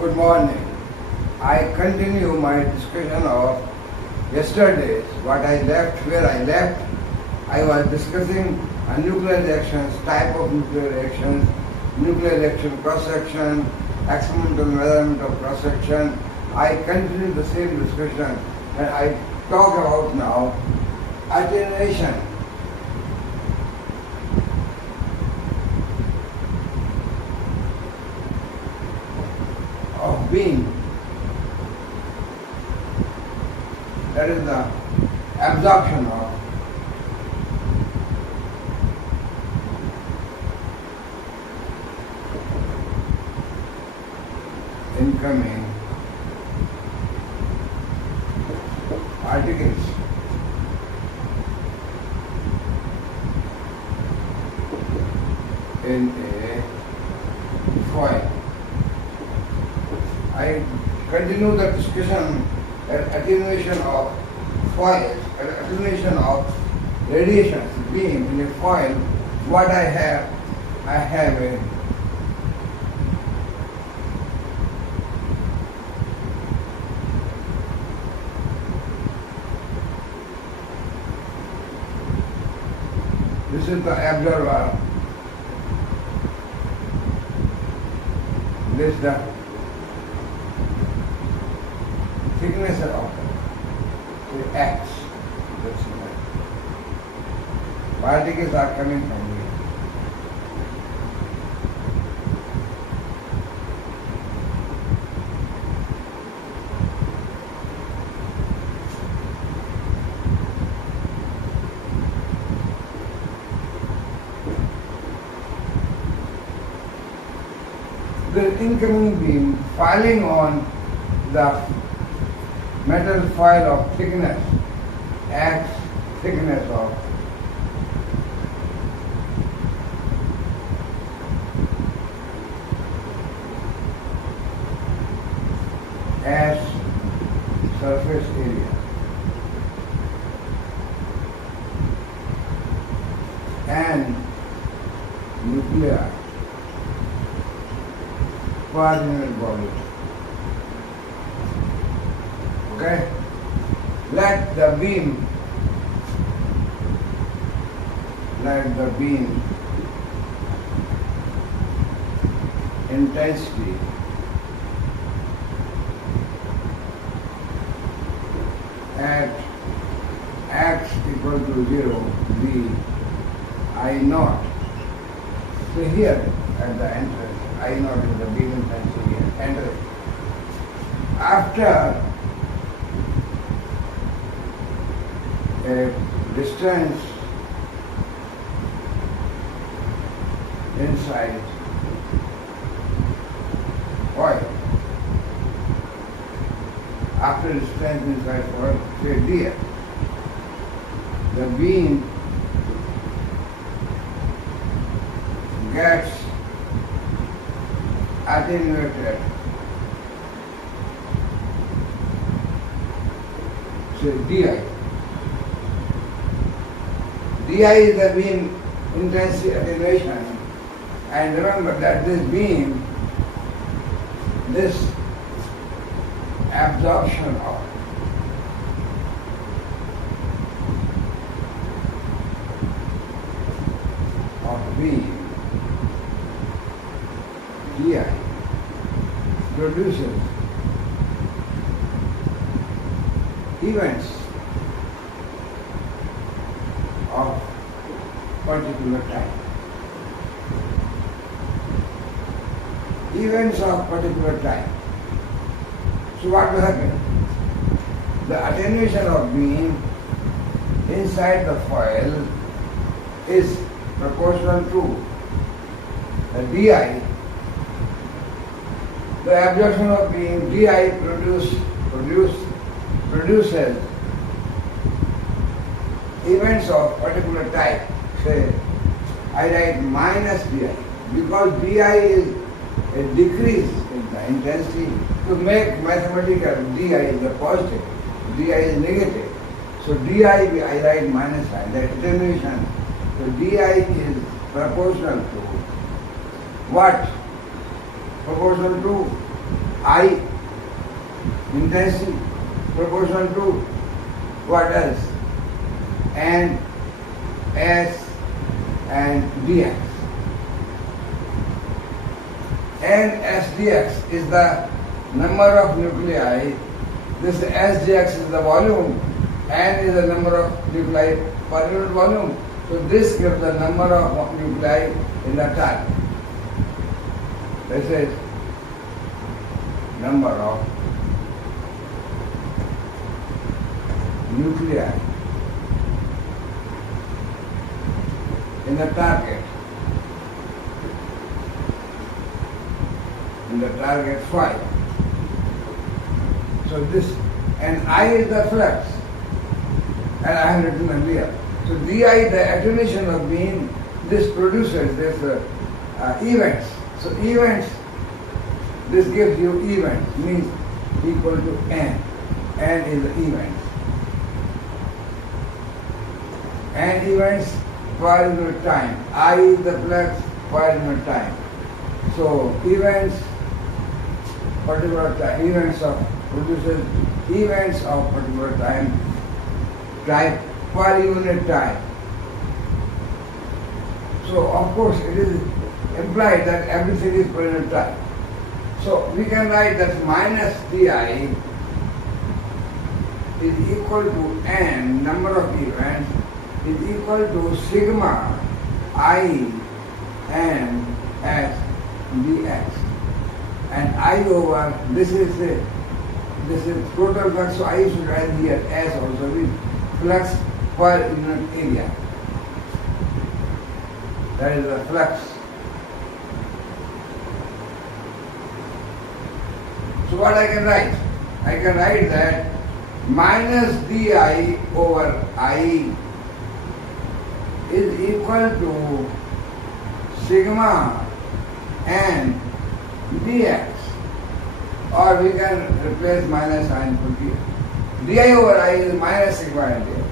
Good morning. I continue my discussion of yesterday's, what I left, where I left. I was discussing nuclear reactions, type of nuclear reactions, nuclear reaction cross-section, experimental measurement of cross-section. I continue the same discussion and I talk about now attenuation. Of beam, that is the absorption of incoming particles in a foil. I continue the discussion at attenuation of foils, attenuation of radiations, beam in a foil. What I have a this is the observer, this is the thickness of the X. That's it. Particles are coming from here. The incoming beam falling on the metal foil of thickness, X thickness of S surface area and nuclei per unit volume. Okay? Let the beam intensity at X equal to 0 be I naught. So here at the entrance, I naught is the beam intensity at entrance. After a distance inside foil, after distance inside foil, say dx, the beam gets attenuated, say di. Di is the beam intensity attenuation, and remember that this beam, this absorption of beam di produces events of particular type. Events of particular type. So what will happen? The attenuation of beam inside the foil is proportional to the di. The absorption of beam di produces events of particular type. Say, I write minus di, because di is a decrease in the intensity. To make mathematical, di is the positive, di is negative. So di I write minus sign, that attenuation. So di is proportional to what? Proportional to I intensity proportional to what else? And S and dx. And S dx is the number of nuclei. This S dx is the volume. N is the number of nuclei per unit volume. So this gives the number of nuclei in the target. This is number of nuclei in the target. In the target 5. So this, and I is the flux, and I have written earlier. So di, the attenuation of being, this produces this events. So events, this gives you events, means equal to n. N is the events. N events per unit time. I is the flux per unit time. So events, particular time, events of produces events of particular time per unit time. So of course it is implied that everything is per unit time. So we can write that minus di is equal to n, number of events, is equal to sigma I n s dx. And I over, this is total flux, so I should write here S also, with flux per unit area. That is the flux. So what I can write? I can write that minus di over I is equal to sigma n dx, or we can replace minus and put here. Di over I is minus sigma n dx.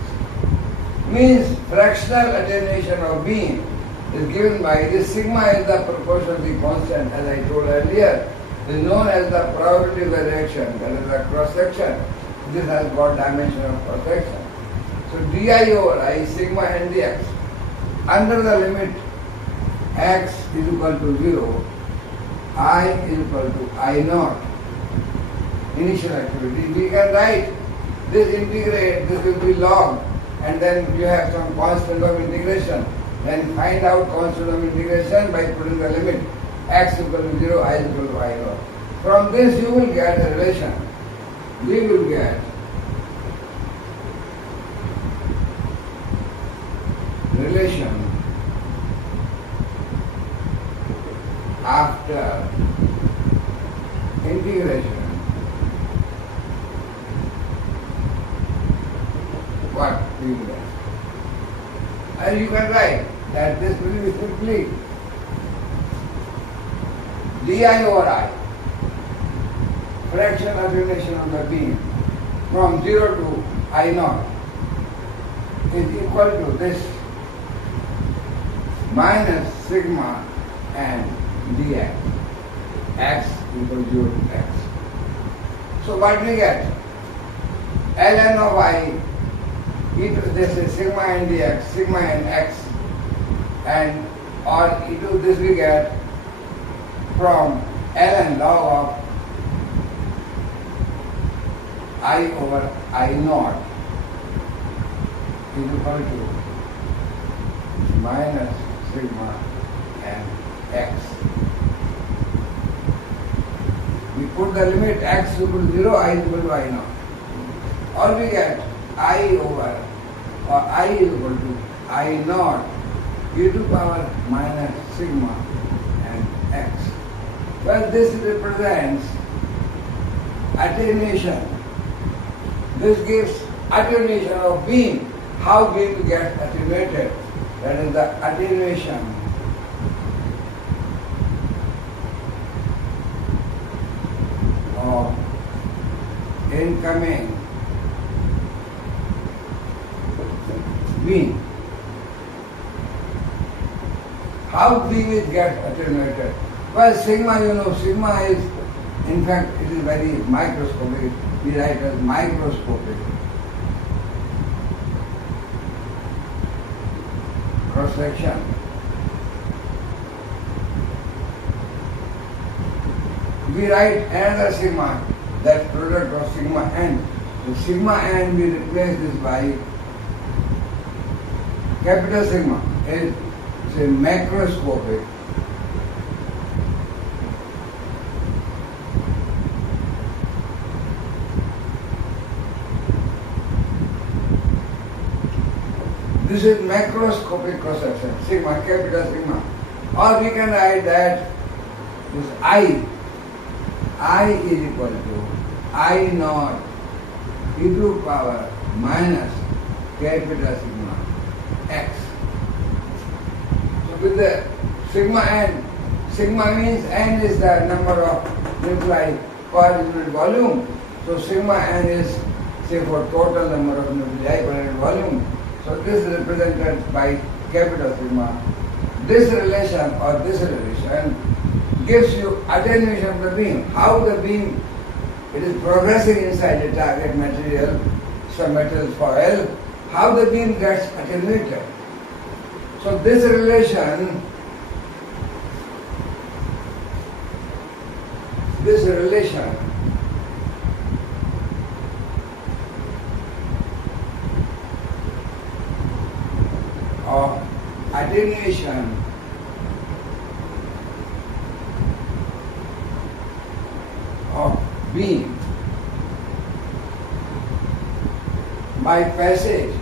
Means fractional attenuation of beam is given by this sigma is the proportionality constant, as I told earlier, is known as the probability of the reaction, that is the cross section. This has got dimension of cross section. So di over I sigma n dx under the limit x is equal to 0, I is equal to I naught, initial activity. We can write this integrate, this will be log, and then you have some constant of integration. Then find out constant of integration by putting the limit x equal to 0, I is equal to I naught. From this you will get a relation. We will get relation after integration. What we will get? And you can write that this will be simply di over I, fraction attenuation of the beam from 0 to I naught is equal to this minus sigma and dx, x equal to 0 to x. So what we get? ln of I, this is sigma and dx, sigma and x, and or e to this we get from ln log of I over I naught is equal to minus sigma and x. We put the limit x equal to 0, I is equal to I naught. Or we get I over, or I is equal to I naught e to power minus sigma and x. Well, this represents attenuation. This gives attenuation of beam. How beam gets attenuated? That is the attenuation of incoming beam. How beam is get attenuated? Well, sigma, sigma is In fact, it is very microscopic. We write as microscopic. Cross-section. We write another sigma, that product of sigma n. So sigma n, we replace this by capital sigma. It's a macroscopic. This is macroscopic cross-section, sigma, capital sigma. Or we can write that this I is equal to I naught e to power minus capital sigma x. So with the sigma means n is the number of nuclei per unit volume. So sigma n is, say, for total number of nuclei per unit volume. So this is represented by capital sigma. This relation gives you attenuation of the beam. How the beam, it is progressing inside the target material, some metal foil, how the beam gets attenuated. So this relation of attenuation of beam by passage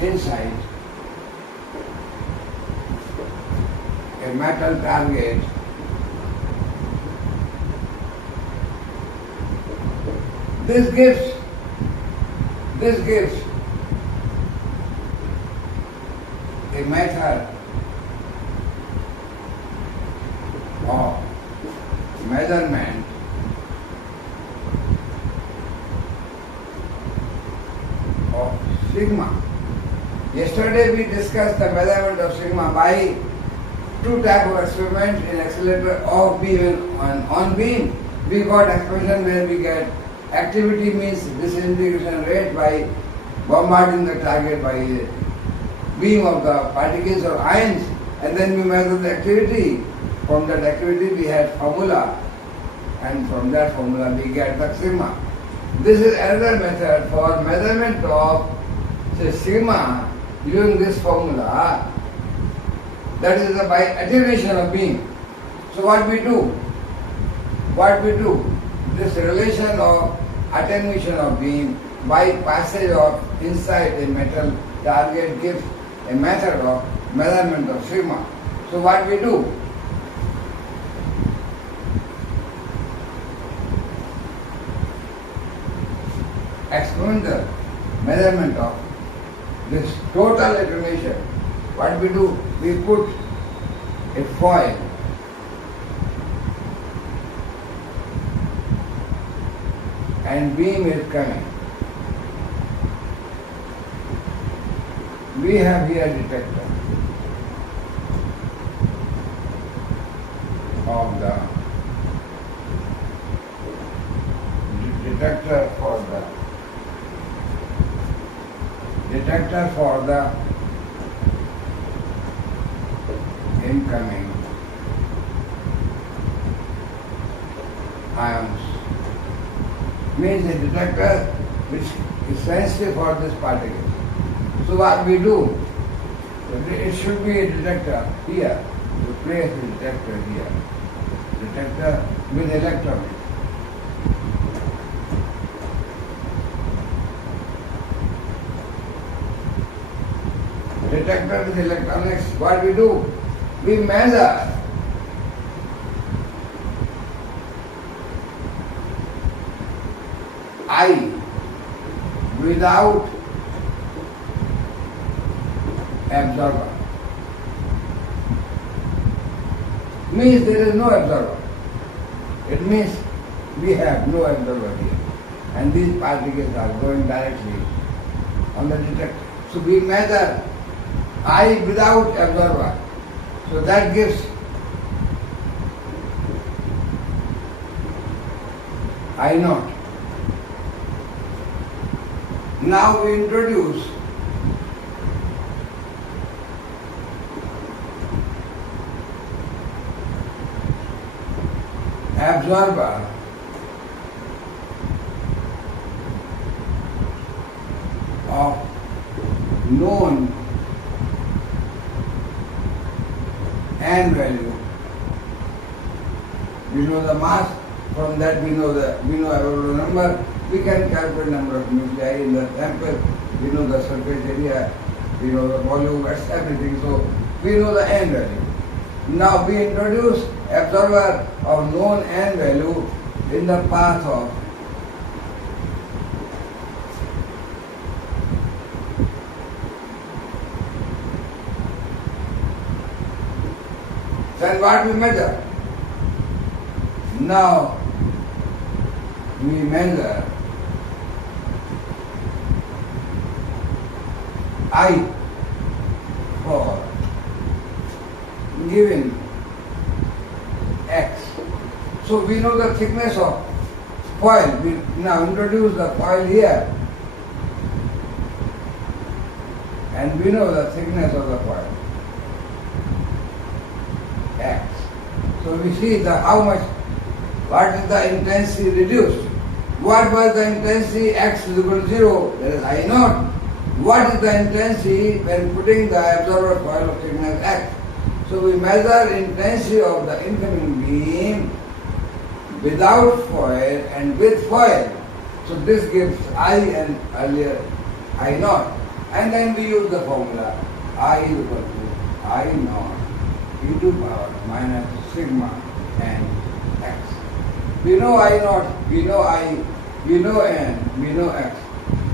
inside a metal target this gives a method of measurement of sigma. Yesterday we discussed the measurement of sigma by two types of experiment in accelerator off beam and on beam. We got expression where we get activity means disintegration rate by bombarding the target by a beam of the particles or ions, and then we measure the activity. From that activity we had formula, and from that formula we get the sigma. This is another method for measurement of, say, sigma using this formula, that is by attenuation of beam. So what we do? This relation of attenuation of beam by passage of inside a metal target gives a method of measurement of sigma. So what we do? Experimental measurement of this total attenuation. What we do? We put a foil and beam is coming. We have here detector of the detector for the incoming ions. Means a detector which is sensitive for this particle. So what we do? It should be a detector here. We place the detector here. Detector with electron. Detector with electronics. What we do? We measure I without absorber. Means there is no absorber. It means we have no absorber here. And these particles are going directly on the detector. So we measure I without absorber. So that gives I naught. Now we introduce absorber of known n value. We know the mass, from that we know our number. We can calculate number of nuclei in the sample. We know the surface area, we know the volume, that's everything. So we know the n value. Now we introduce absorber of known n value in the path of then what we measure? Now we measure I for given x. So we know the thickness of foil. We now introduce the foil here and we know the thickness of the foil x. So we see what is the intensity reduced. What was the intensity? X is equal to 0, that is I naught. What is the intensity when putting the absorber foil of thickness x? So we measure intensity of the incoming beam without foil and with foil. So this gives I and earlier I naught. And then we use the formula I is equal to I naught e to power minus sigma n x. We know I naught, we know I, we know n, we know x.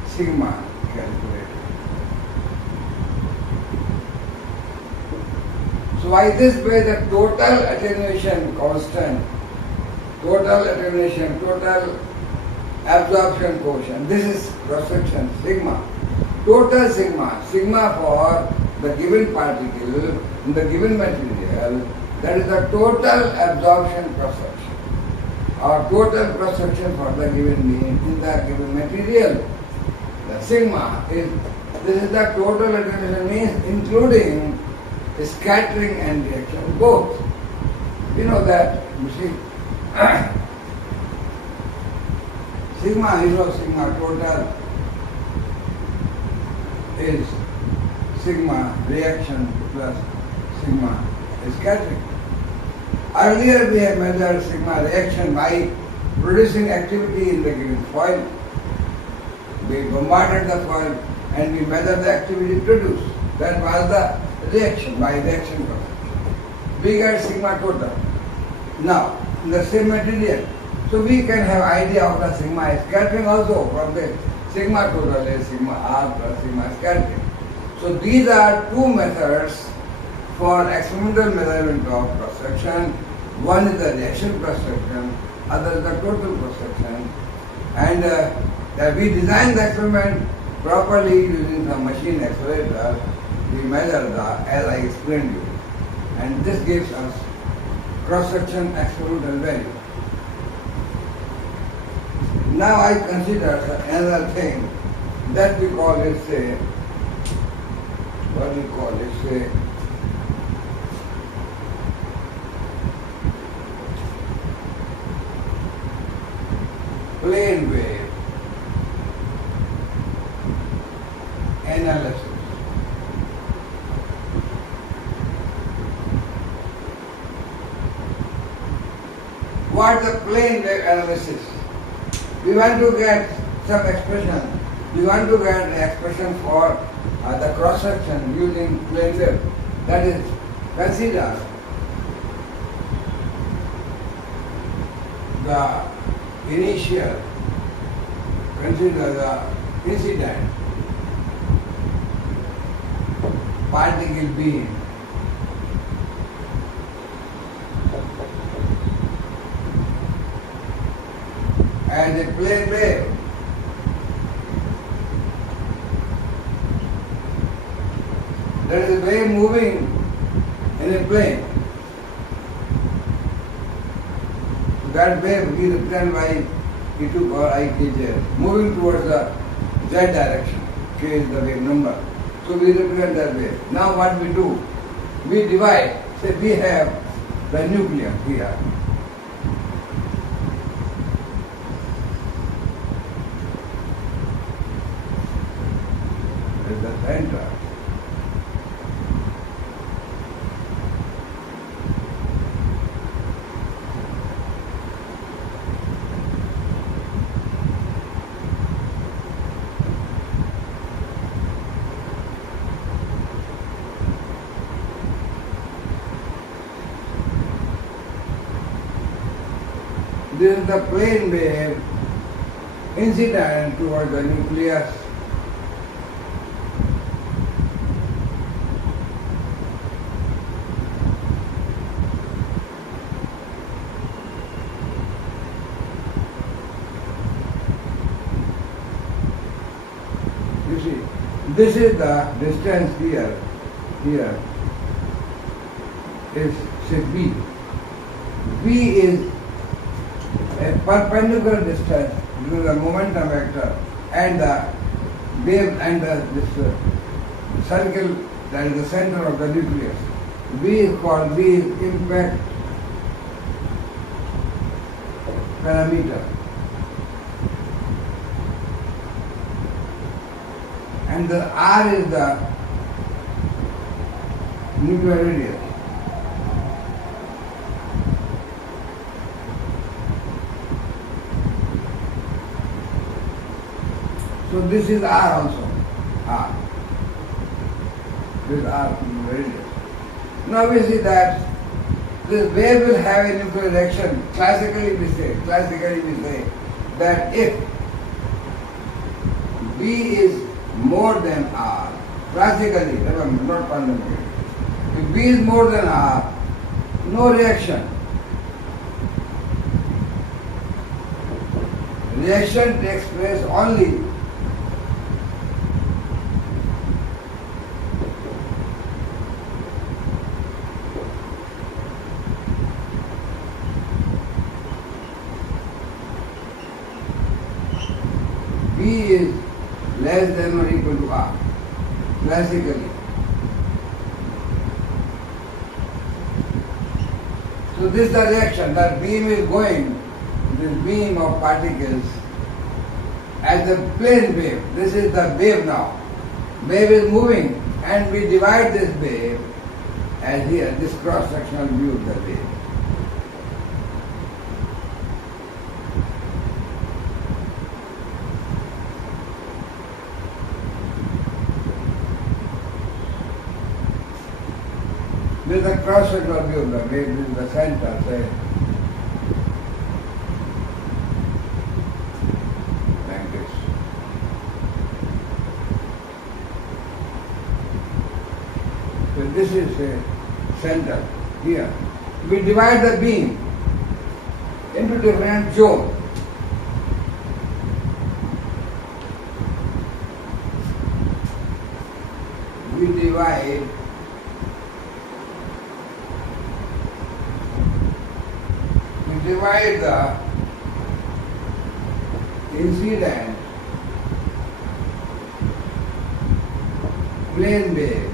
Sigma calculated. So by this way the total attenuation constant, total attenuation, total absorption quotient, this is cross-section sigma. Total sigma, sigma for the given particle in the given material, that is the total absorption cross-section or total cross-section for the given beam in the given material. The sigma is, this is the total attenuation, means including scattering and reaction both. You know that, you see, sigma, you know, sigma total is sigma reaction plus sigma scattering. Earlier we have measured sigma reaction by producing activity in the given foil. We bombarded the foil and we measured the activity produced. That was the reaction, by reaction process. We get sigma total. Now, in the same material, so we can have idea of the sigma scattering also from the sigma total is sigma r plus sigma scattering. So these are two methods for experimental measurement of cross-section. One is the reaction cross-section, other is the total cross-section. And we design the experiment properly using the machine accelerator. We measure as I explained you. And this gives us cross-section experimental value. Now I consider another thing that we call it, say, what we call it, say, plane wave analysis. What is the plane wave analysis? We want to get some expression. We want to get the expression for the cross-section using plane wave. That is, consider the initial, consider the incident particle beam as a plane wave. There is a wave moving in a a plane. That wave is represented by E2 or I.k.chaubey, moving towards the z direction. K is the wave number. So we represent that wave. Now what we do? We divide. Say we have the nucleus here. This is the center. This is the plane wave incident toward the nucleus. You see, this is the distance here. Here is say B. B is a perpendicular distance between the momentum vector and the wave and this circle that is the center of the nucleus. B is called impact parameter. And the R is the nuclear radius. So this is R also. R. This is R radius. Now we see that this wave will have a nuclear reaction. Classically we say that if B is more than R, classically, remember, not fundamentally. If B is more than R, no reaction. Reaction takes place only B is less than or equal to R, classically. So this is the reaction, that beam is going, this beam of particles as a plane wave. This is the wave now. Wave is moving and we divide this wave as here, this cross-sectional view of the wave. This is the cross-sectional view of the wave, this is the center, say, like this. So this is a center here. We divide the beam into different zones. We divide the incident plane wave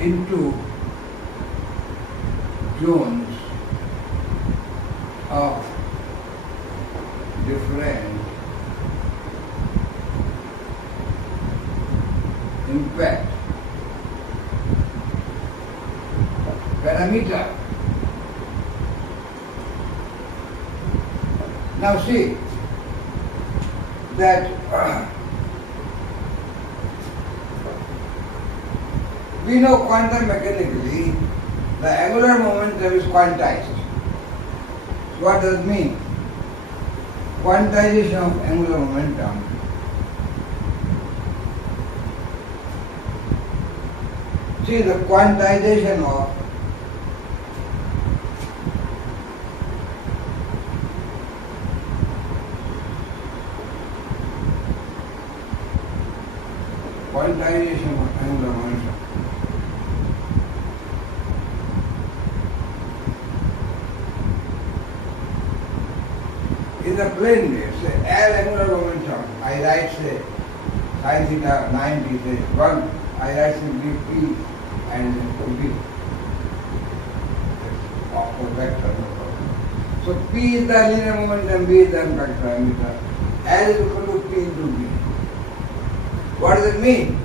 into zones of different impact parameter. Now see that we know quantum mechanically the angular momentum is quantized. What does it mean? Quantization of angular momentum see the quantization of quantization of angular momentum. In the plane wave, say L angular momentum, I write say sin theta 90 say 1, I write simply P and then B. Of vector. So P is the linear momentum, B is the impact parameter, L is equal to P into B. What does it mean?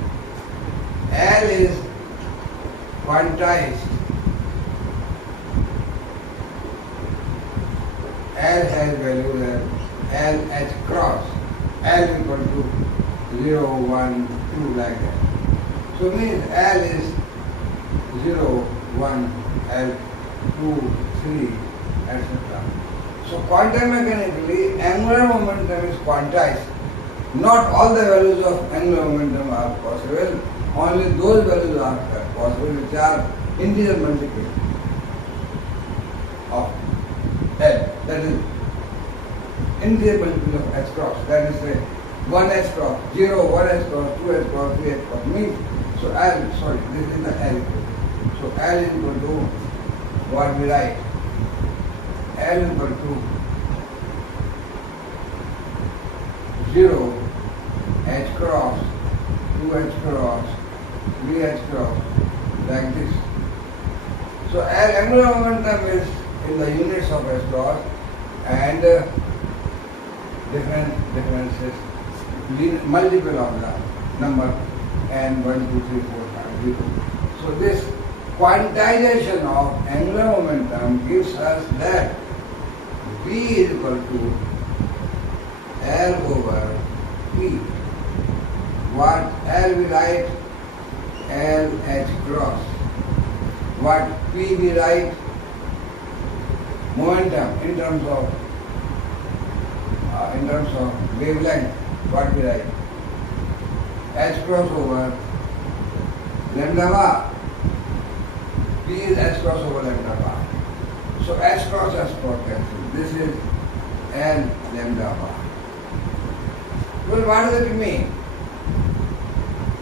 L is quantized. L has value as L H cross. L equal to 0, 1, 2 like that. So means L is 0, 1, L 2, 3, etc. So quantum mechanically, angular momentum is quantized. Not all the values of angular momentum are possible. Only those values are possible which are integer multiples of L. That is integer multiple of H cross. That is say 1 H cross, 0, 1 H cross, 2 H cross, 3 H cross means. So L, sorry, this is the L equal. So L is equal to what we write. L is equal to 0 H cross, 2 H cross, 3 H cross, like this. So angular momentum is in the units of H cross and differences, multiple of the number n 1, 2, 3, 4, 5, 0. So this quantization of angular momentum gives us that V is equal to L over P. What L we write? L H cross. What P we write? Momentum in terms of wavelength. What we write? H cross over lambda bar. P is H cross over lambda bar. So H cross cancel. This is L lambda bar. Well, what does it mean?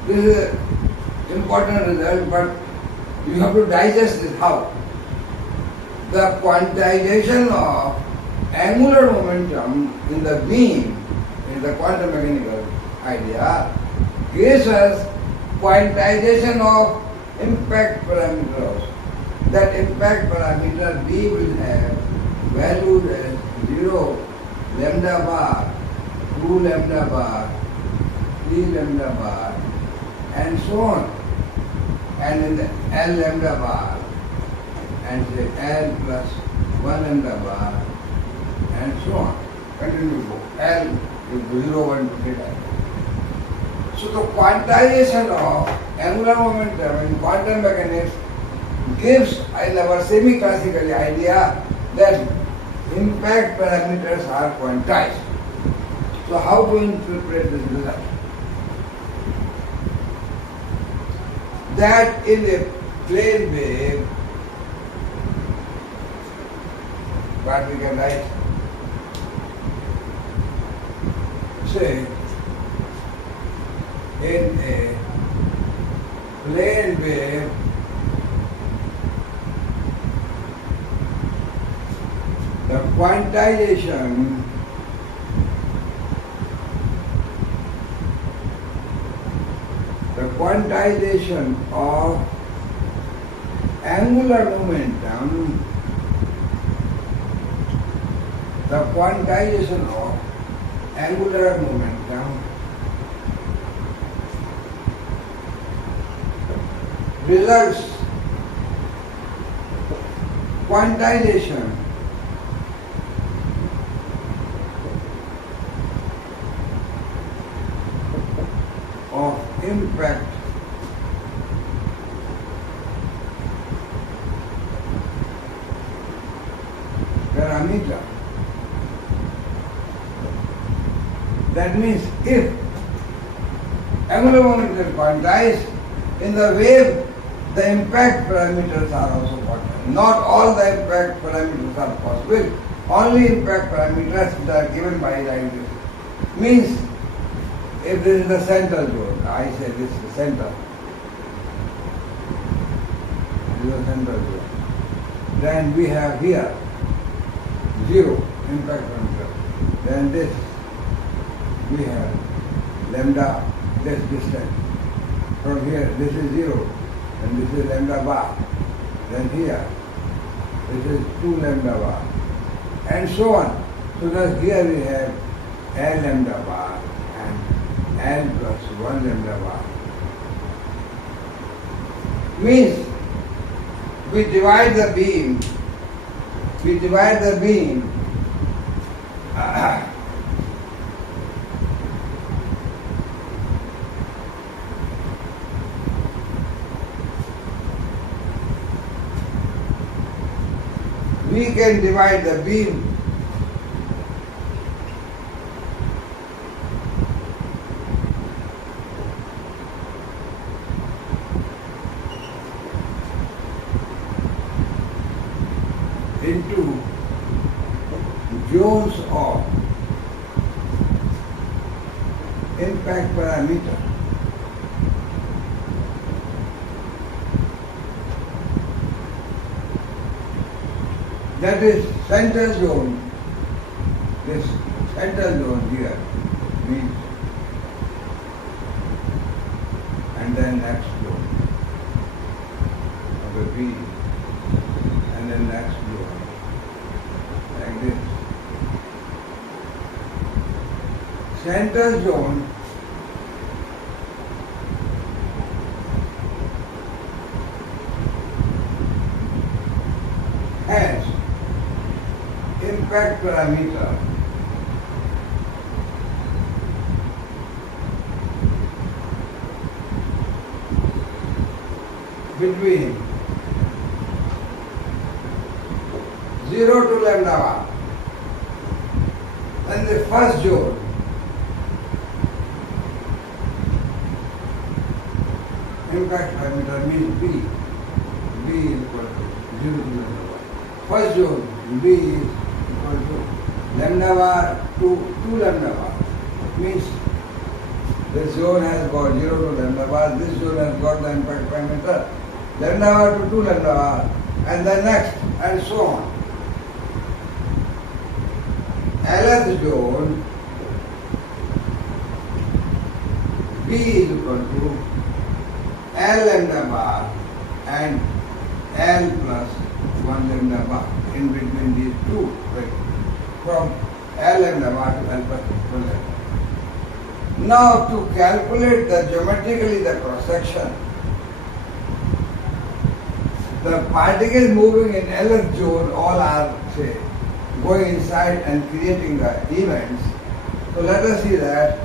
This is an important result, but you have to digest this. How? The quantization of angular momentum in the beam, in the quantum mechanical idea, gives us quantization of impact parameter also. That impact parameter B will have valued as 0 lambda bar, 2 lambda bar, 3 lambda bar, and so on. And in the L lambda bar, and say L plus 1 lambda bar, and so on. Continue to go. L is 0, 1, 2, 3, like that. So the quantization of angular momentum in quantum mechanics gives in our semi-classical idea that impact parameters are quantized. So how to interpret this result? That in a plane wave, what we can write? Say, in a plane wave, the quantization of angular momentum, results quantization of impact parameter. That means if angular momentum is quantized, in the wave the impact parameters are also quantized. Not all the impact parameters are possible. Only impact parameters that are given by like this. Means if this is the central zone, I say this is the center. This is the central zone. Then we have here 0 impact parameter. Then this we have lambda, this distance. From here this is 0 and this is lambda bar. Then here this is 2 lambda bar and so on. So thus here we have L lambda bar and L plus 1 lambda bar. Means we divide the beam we can divide the beam into zones of impact parameter. That is center zone. This center zone here means, and then next zone of the B, and then next zone, like this. Center zone has impact parameter between 0 to lambda 1. And the first zone impact parameter means B. B is equal to 0 to lambda 1. First zone B is equal to lambda bar to 2 lambda bar. Means this zone has got 0 to lambda bar, this zone has got the impact parameter lambda bar to 2 lambda bar, and the next, and so on. Lth zone B is equal to L lambda bar and L plus 1 lambda bar in between these two, right? From L lambda bar to L plus 1 lambda. Now to calculate geometrically the cross section, the particles moving in Lth zone all are, say, going inside and creating the events. So let us see that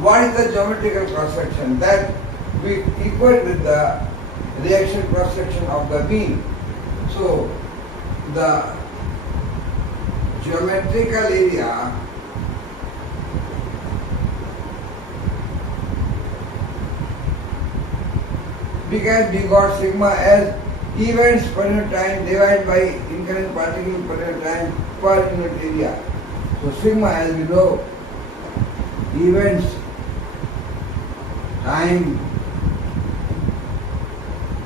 what is the geometrical cross section that we equate with the reaction cross section of the beam. So the geometrical area because we got sigma as events per unit time divided by incoming particle per unit time per unit area. So sigma, as we know, events time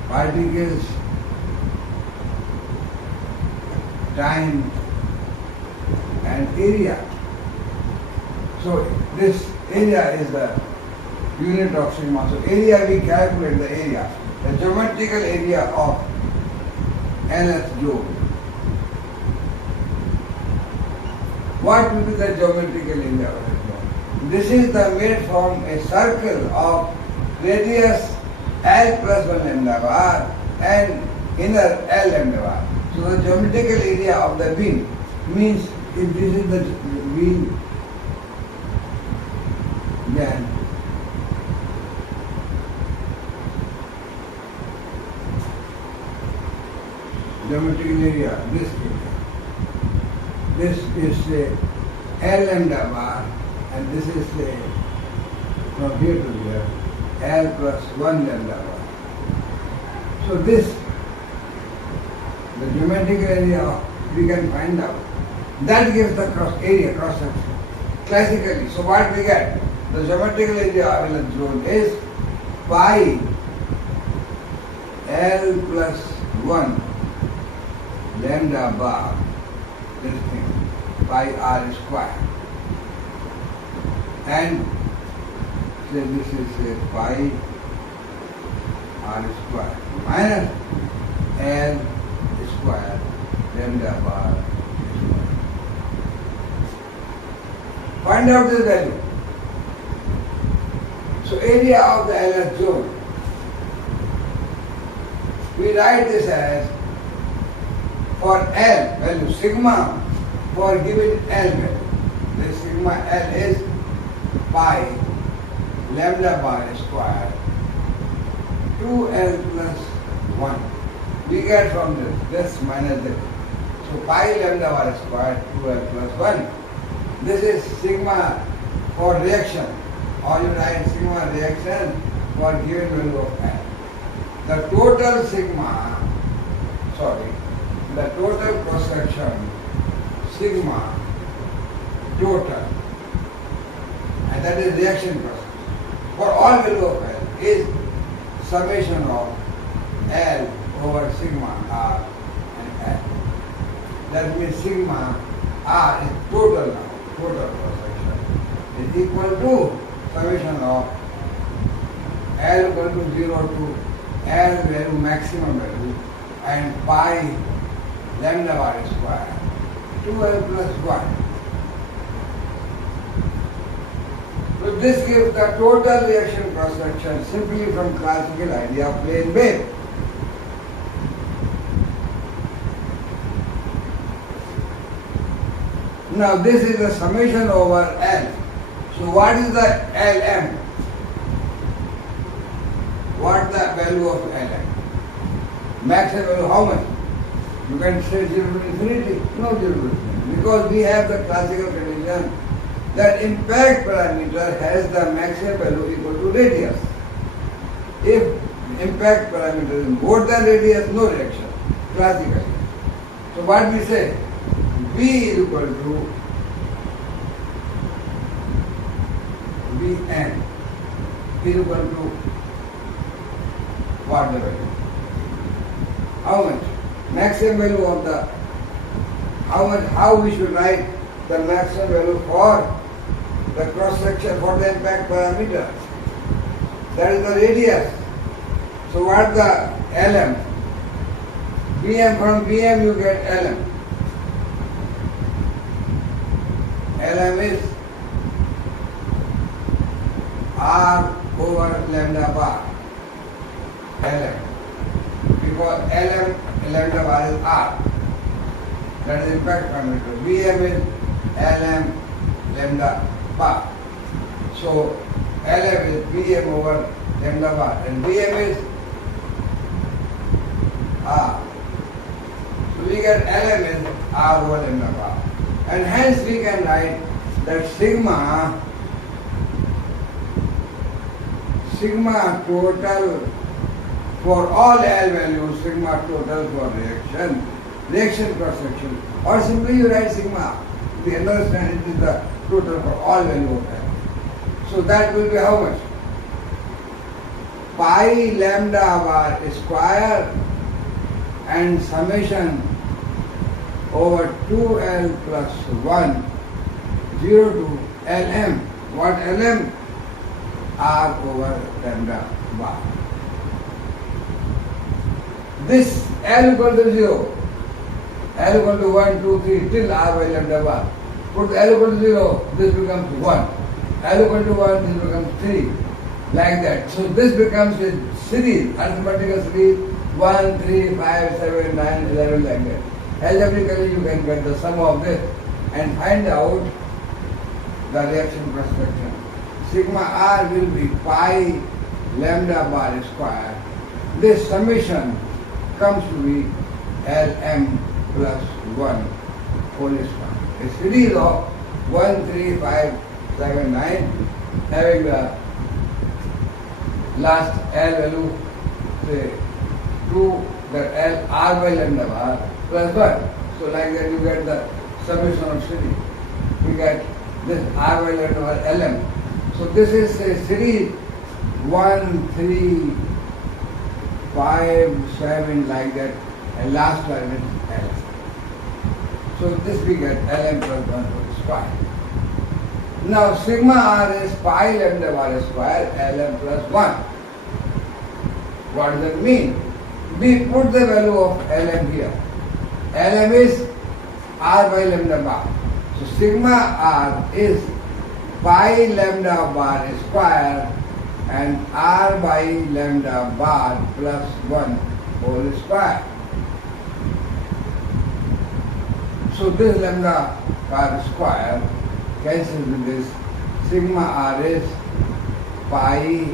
particles time and area. So this area is the unit of sigma. So area, we calculate the area, the geometrical area of nth zone. What will be the geometrical area of the zone? This is made from a circle of radius L plus 1 lambda bar and inner L lambda bar. So the geometrical area of the beam means if this is the beam, then geometrical area, this is say L lambda bar and this is say from here to here L plus 1 lambda bar. So this, the geometrical area we can find out. That gives the cross section classically. So what we get? the geometrical area of a zone is pi L plus 1 lambda bar, this thing, pi r square. And say this is pi r square minus L square lambda bar square. Find out the value. So area of the LS zone, we write this as for L value sigma for given L value. The sigma L is pi lambda bar square 2L plus 1. We get from this minus this. So pi lambda bar square 2L plus 1. This is sigma for reaction, or you write sigma reaction for given value of L. The total cross section sigma total, and that is reaction cross section for all value of L is summation of L over sigma R and L. That means sigma R is total now, total cross section is equal to summation of L equal to 0 to L value maximum value and pi lambda bar square 2L plus 1. So this gives the total reaction cross section simply from classical idea of plane wave. Now this is the summation over L. So what is the Lm? What the value of Lm? Maximum value how much? You can say 0 to infinity? No 0 to infinity. Because we have the classical condition that impact parameter has the maximum value equal to radius. If impact parameter is more than radius, no reaction, classically. So what we say? V is equal to Vn is equal to what the value? How much? Maximum value of the, how we should write the maximum value for the cross section for the impact parameter. That is the radius. So what the Lm? Vm, from Vm you get Lm. Lm is R over lambda bar. Lm. Because Lm lambda bar is R. That is impact parameter. Vm is Lm lambda bar. So Lm is Vm over lambda bar and Vm is R. So we get Lm is R over lambda bar. And hence we can write that sigma total for all L values, sigma total for reaction cross section, or simply you write sigma. We understand it is the total for all value of L. So that will be how much? Pi lambda bar square and summation over 2L plus 1, 0 to Lm. What Lm? R over lambda bar. This L equal to 0, L equal to 1, 2, 3, till R by lambda bar. Put L equal to 0, this becomes 1. L equal to 1, this becomes 3. Like that. So this becomes a series, arithmetical series, 1, 3, 5, 7, 9, 11, like that. Algebraically you can get the sum of this and find out the reaction cross section. Sigma R will be pi lambda bar square. This summation comes to be Lm plus 1 whole square. A series of 1, 3, 5, 7, 9 having the last L value, say 2, the L R by lambda bar plus 1. So like that you get the summation of series. We get this R by lambda bar Lm. So this is a series 1, 3, 5, 7 like that, and last one is L. So this we get Lm plus 1 whole square. Now sigma r is pi lambda bar square Lm plus 1. What does that mean? We put the value of Lm here. Lm is r by lambda bar. So sigma r is pi lambda bar square and r by lambda bar plus 1 whole square. So this lambda bar square cancels with this. Sigma r is pi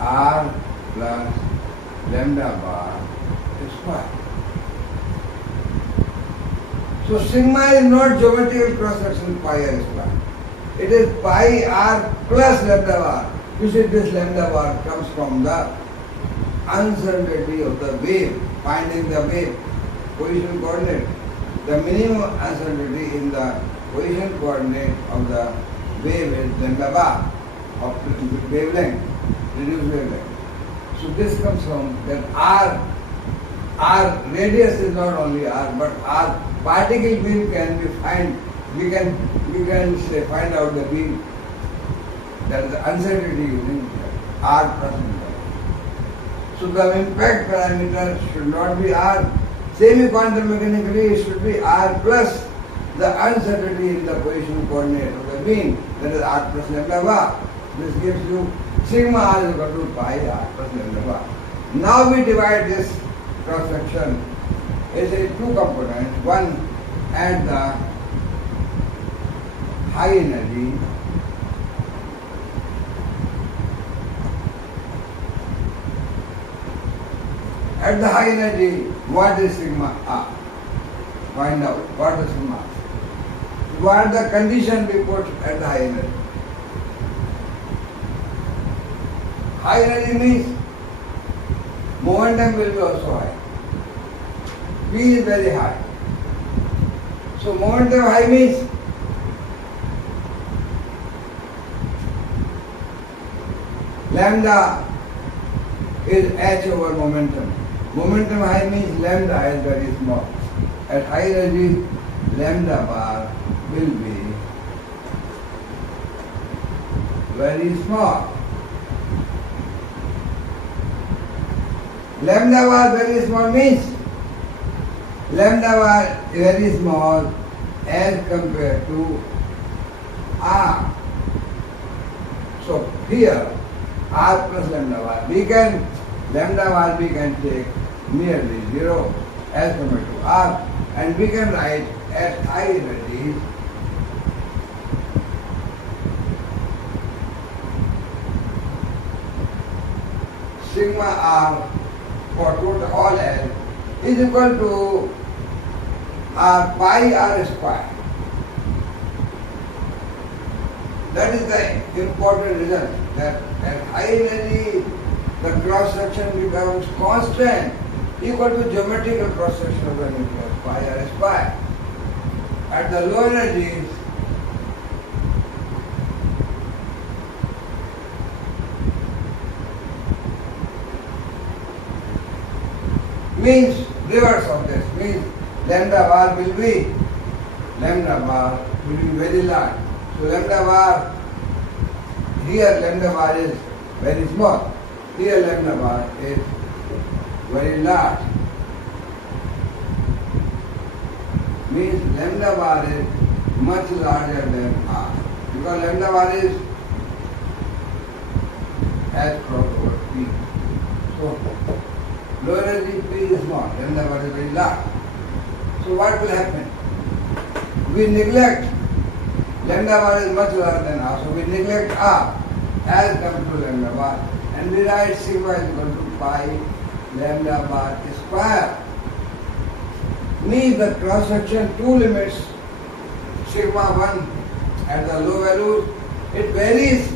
r plus lambda bar square. So sigma is not geometrical cross section pi r square. It is pi r plus lambda bar. You see this lambda bar comes from the uncertainty of the wave, finding the wave position coordinate. The minimum uncertainty in the position coordinate of the wave is lambda bar of wavelength, reduced wavelength. So this comes from that r radius is not only r, but r particle beam can be find. We can say find out the beam. That is the uncertainty using r plus lambda. So the impact parameter should not be r. Semi-quantum mechanically it should be r plus the uncertainty in the position coordinate of the beam, that is r plus lambda bar. This gives you sigma r is equal to pi r plus lambda bar. Now we divide this cross section into two components. One at the high energy, at the high energy, what is sigma r? Find out what is sigma r. What are the conditions we put at the high energy? High energy means momentum will be also high. V is very high. So momentum high means lambda is h over momentum. Momentum high means lambda is very small. At high energy, lambda bar will be very small. Lambda bar very small means lambda bar is very small as compared to r. So here r plus lambda bar, lambda bar we can take merely 0 as compared to r, and we can write at high energies sigma r for total all L is equal to r pi r square. That is the important result, that at high energy the cross section becomes constant, equal to geometrical cross section of the nucleus pi r square. At the low energies, means reverse of this, means lambda bar will be very large. So lambda bar, here lambda bar is very small, here lambda bar is very large. Means lambda bar is much larger than r, because lambda bar is h cross over p. So low energy p is small, lambda bar is very large. So what will happen? We neglect lambda bar is much larger than r, so we neglect r as compared to lambda bar, and we write sigma is equal to pi lambda bar square. Means the cross section two limits, sigma 1 at the low values, it varies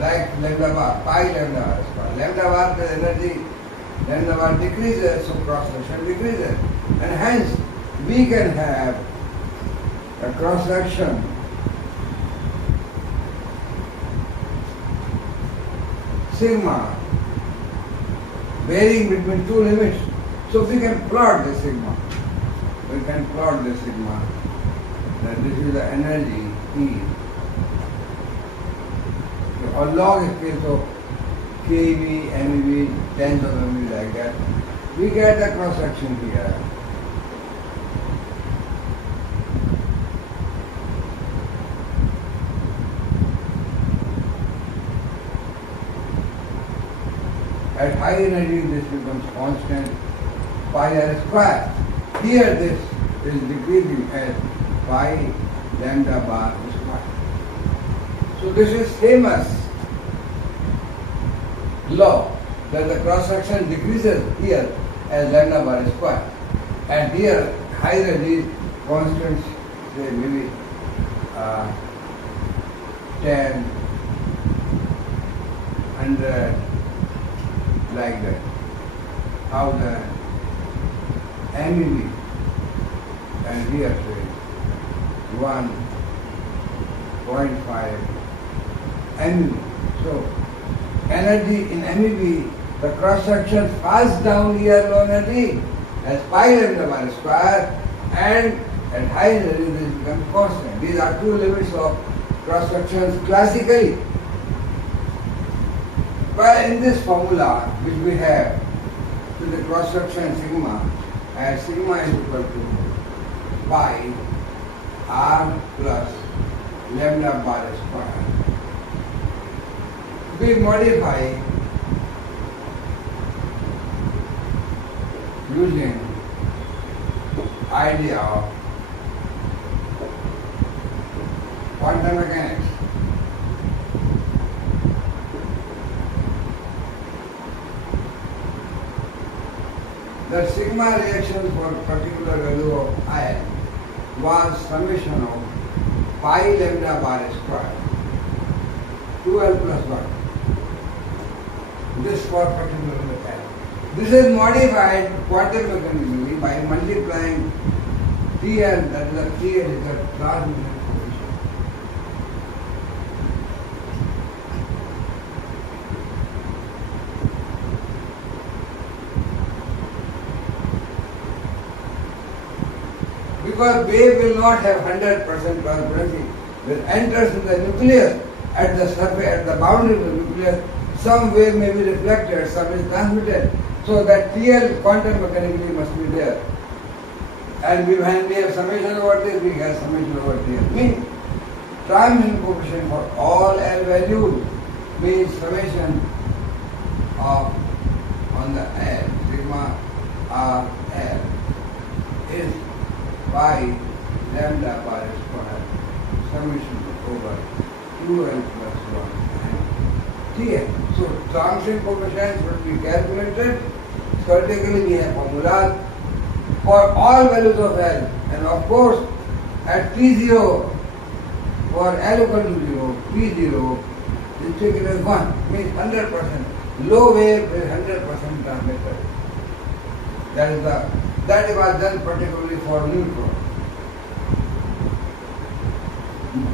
like lambda bar, pi lambda bar square. Lambda bar the energy, lambda bar decreases, so cross section decreases, and hence we can have a cross section sigma varying between two limits. So we can plot the sigma. We can plot the sigma. That this is the energy E. Or log scale, so kV, MeV, tens of MeV like that. We get the cross section here. At high energy, this becomes constant pi r square. Here, this is decreasing as pi lambda bar square. So this is famous law that the cross section decreases here as lambda bar square, and here high energy constants, say maybe 10, 100, like that. How the MeV, and here say 1.5 MeV. So energy in MeV, the cross section falls down here low energy as pi lambda bar square, and at high energy this becomes constant. These are two limits of cross sections classically. But in this formula which we have to the cross section sigma, as sigma is equal to pi r plus lambda bar square, we modify using idea of quantum mechanics. The sigma reaction for particular value of ion was summation of pi lambda bar square 2L plus 1. This for particular ion. This is modified quantum mechanically by multiplying TL, that is the TL is the transmission coefficient. Because wave will not have 100% transparency. When it enters in the nucleus, at the surface, at the boundary of the nucleus, some wave may be reflected, some is transmitted. So that TL quantum mechanically must be there. And when we have summation over this, we have summation over here. Means transmission coefficient for all L values means summation of on the L, sigma R L is pi lambda bar square summation over 2L plus 1 and TL. So transmission coefficient should be calculated. Theoretically we have formulas for all values of L, and of course at T0 for L equal to 0, T0 is taken as 1, means 100%. Low wave is 100% transmitted. That was done particularly for neutrons.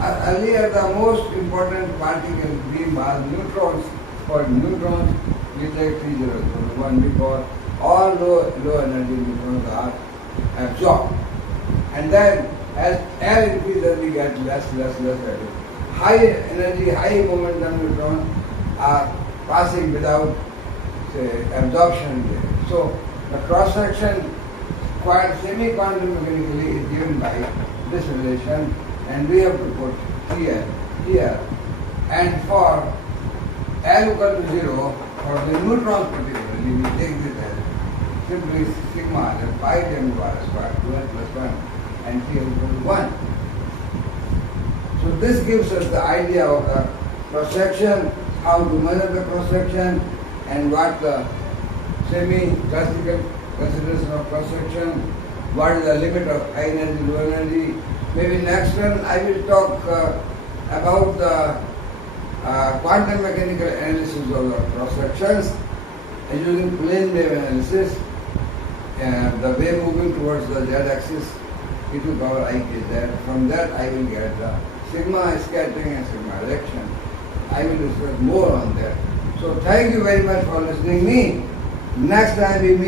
Earlier the most important particle beam was neutrons. For neutrons we take T0 as 1 because all low energy neutrons are absorbed. And then as L increases we get less energy. High energy, high momentum neutrons are passing without, say, absorption. So the cross section semi-quantum mechanically is given by this relation, and we have to put here. And for L equal to 0, for the neutrons particularly, we take this as simply sigma, that pi lambda bar square 2L plus 1 and T equal to 1. So this gives us the idea of the cross section, how to measure the cross section, and what the semi-classical consideration of cross section, what is the limit of high energy, low energy. Maybe next one I will talk about the quantum mechanical analysis of the cross sections using plane wave analysis, and the wave moving towards the z-axis e to power I k z. From that I will get the sigma scattering and sigma reaction. I will discuss more on that. So So thank you very much for listening me. Next time we meet.